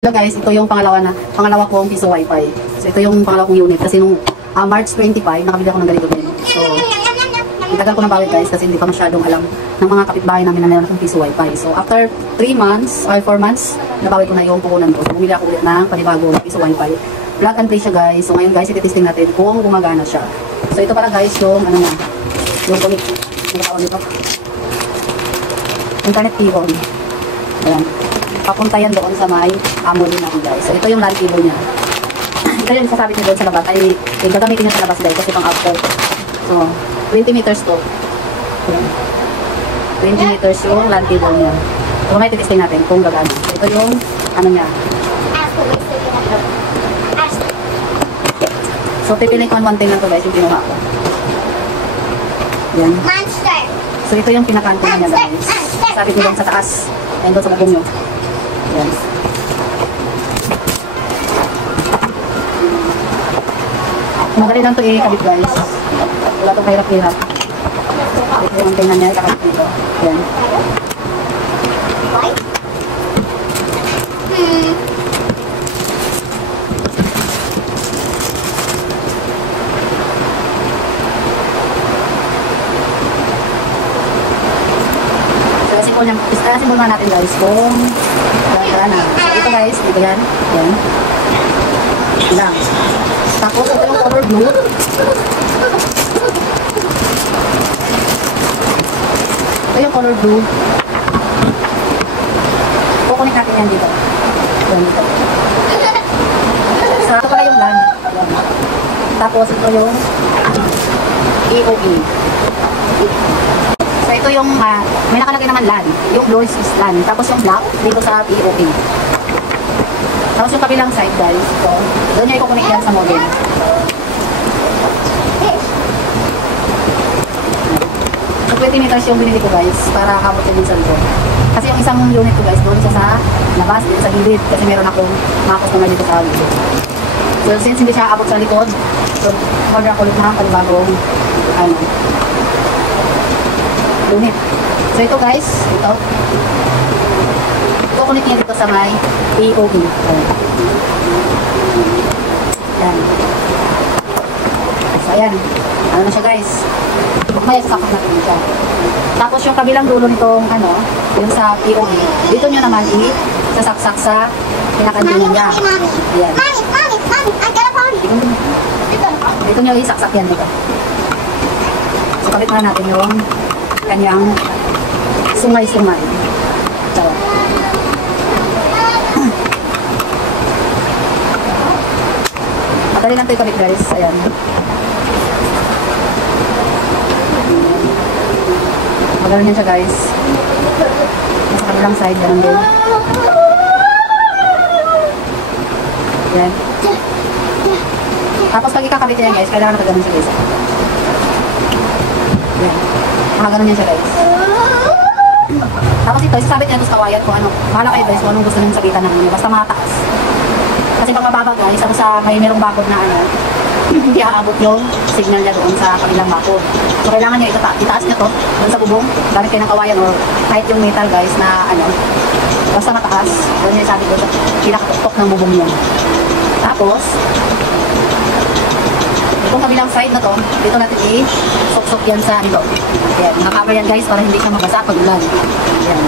Hello guys, ito yung pangalawa kong piso wifi. So ito yung pangalawa kong unit kasi nung March 25, nakabili ako ng ganito din. So, itagal ko na bawit guys kasi hindi pa masyadong alam ng mga kapitbahay namin na meron akong piso wifi. So after 3 months or 4 months, nabawit ko na yung puhunan ko. So bumili ako ulit ng panibagong piso wifi. Plug and play siya guys. So ngayon guys, ititesting natin kung gumagana siya. So ito pala guys yung ano na, yung connect. Ano tawag dito? Internet cable. Ayan. Papunta yan doon sa may amulin natin guys. So ito yung LAN cable niya. Ito yung sasabit niya doon sa labas. Ay gagamitin niya sa labas guys kasi pang outdoor. So 20 meters to. 20 meters yung LAN cable niya. So may titesting natin kung gagana. So ito yung ano niya. So pipili ko one thing lang to guys yung pinuha ko. Yan. So ito yung pinakanto niya guys. Sabi ko lang sa taas. Ayan doon sa bubong nyo. Yan. Madali lang ito ikabit guys. Wala itong kahirap-hirap. Ito yung tingnan niya ikakabit dito. Yan. Simulan natin guys kung gagana. Ito guys, ito yan. Yan. Lang. Tapos ito yung color blue. Ito yung color blue. Kukunin natin yan dito. Yan dito. So, ito pala yung LAN. Tapos ito yung EOE. So ito yung may nakalagay naman LAN. Yung blue is LAN. Tapos yung black dito sa EOE. Tapos yung kabilang side guys. So, doon nyo i-connect yan sa modem. So 20 meters yung binili ko guys para habot sa din sa likod. Kasi yung isang unit ko guys doon siya sa labas, dito sa gilid. Kasi meron akong mga customer dito sa likod. So since hindi siya abot sa likod, so order ako ulit na panibagong ano, unit. So ito guys, ito kukunik niya dito sa may EOE. Yan. So ayan, ano na siya guys, may sasakot natin siya. Tapos yung kabilang dulo nitong ano, yung sa EOE, dito nyo naman sasaksak sa pinakandino niya. Ayan. Dito nyo isaksak yan dito. So kapit na natin yung kanyang sungay-sungay. So, madali lang ito ikabit guys. Ayan. Magaling yan siya guys. Nasa kabilang side, ganun din. Ayan. Tapos pag ikakabit yan guys, kailangan na ganun siya guys. Ayan. Ganun yan siya guys. Tapos ito, isasabit niya ito sa kawayan kung ano. Mahala kayo guys kung anong gusto nyo sabitan ng inyo. Basta mataas. Kasi pag mababa guys, ako sa may merong bakod na ano, hindi aabot yung signal niya doon sa kabilang bakod. So kailangan nyo itaas nyo to doon sa bubong. Gamit kayo ng kawayan o kahit yung metal guys na ano, basta mataas. Doon nyo isabit doon sa pinakatuktok ng bubong nyo. Tapos, itong kabilang side na to, dito natin i-sok-sok yan sa ilo. Ayan, nakacover yan guys para hindi siya mabasa pag ulan. Ayan.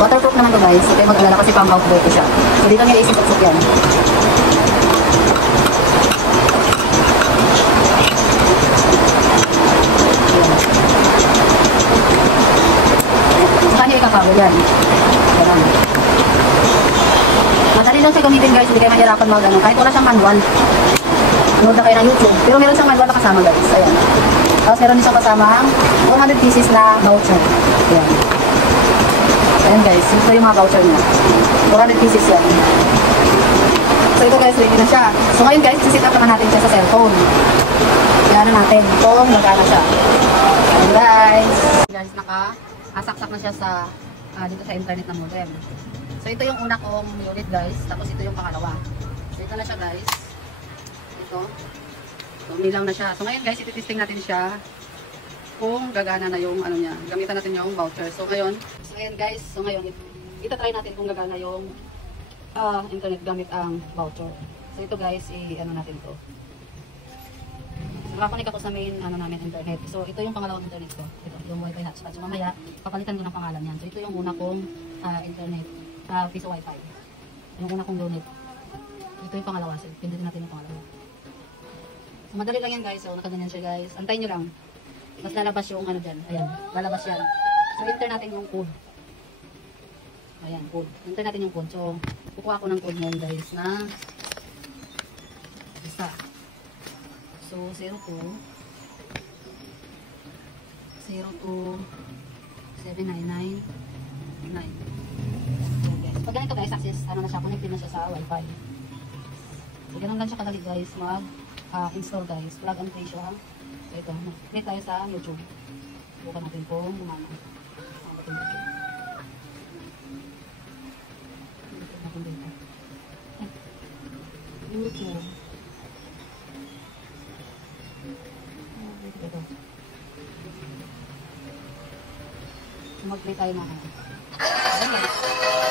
Waterproof naman to guys, so kayo mag-alala kasi pang outdoor ko siya. So dito nyo i-sok-sok yan. Saan nyo i-cover yan? Ayan. Madali lang siya gamitin guys, hindi kayo mahirapan mag-ano. Kahit wala siyang manual. Nood na kayo ng YouTube. Pero meron siyang manual na kasama guys. Ayan. Tapos meron din siyang kasama 100 pieces na voucher. Ayan. Ayan guys. Ito yung mga voucher niya. 400 pieces yan. So ito guys, ready na siya. So ngayon guys, set up naman natin siya sa cellphone. Kaya na natin. Ito, nagana siya. Ayan guys. Guys, naka-asaksak na siya sa dito sa internet na modem. So ito yung una kong unit guys. Tapos ito yung pangalawa. So ito na siya guys. So, umilaw na siya. So, ngayon guys, ititesting natin siya kung gagana na yung ano niya. Gamitan natin yung voucher. So, ngayon guys, ito try natin kung gagana yung internet gamit ang voucher. So ito guys, ano natin to. Nakakonek ako sa main namin internet. So ito yung pangalawang internet ko. Ito yung wifi hotspot. So mamaya papalitan ko ng pangalan yan. So ito yung una kong internet piso wifi. Yung una kong unit. Ito yung pangalawa. So pindutin natin yung pangalawa. So madali lang yan guys. So nakaganyan siya guys. Antayin nyo lang. Tapos lalabas yung ano dyan. Ayan. Lalabas yan. So enter natin yung code. Ayan, code. Enter natin yung code. So kukuha ko ng code ngayon guys na isa. So 02 799 9. Pag ganito guys, access, ano na siya, connected na siya sa wifi. So ganun lang siya kadali guys, mag-install guys, plug and play siya. So ito, click tayo sa YouTube. Bukan natin kung umano. YouTube. Ito. Mag-play tayo mga. Ayan guys.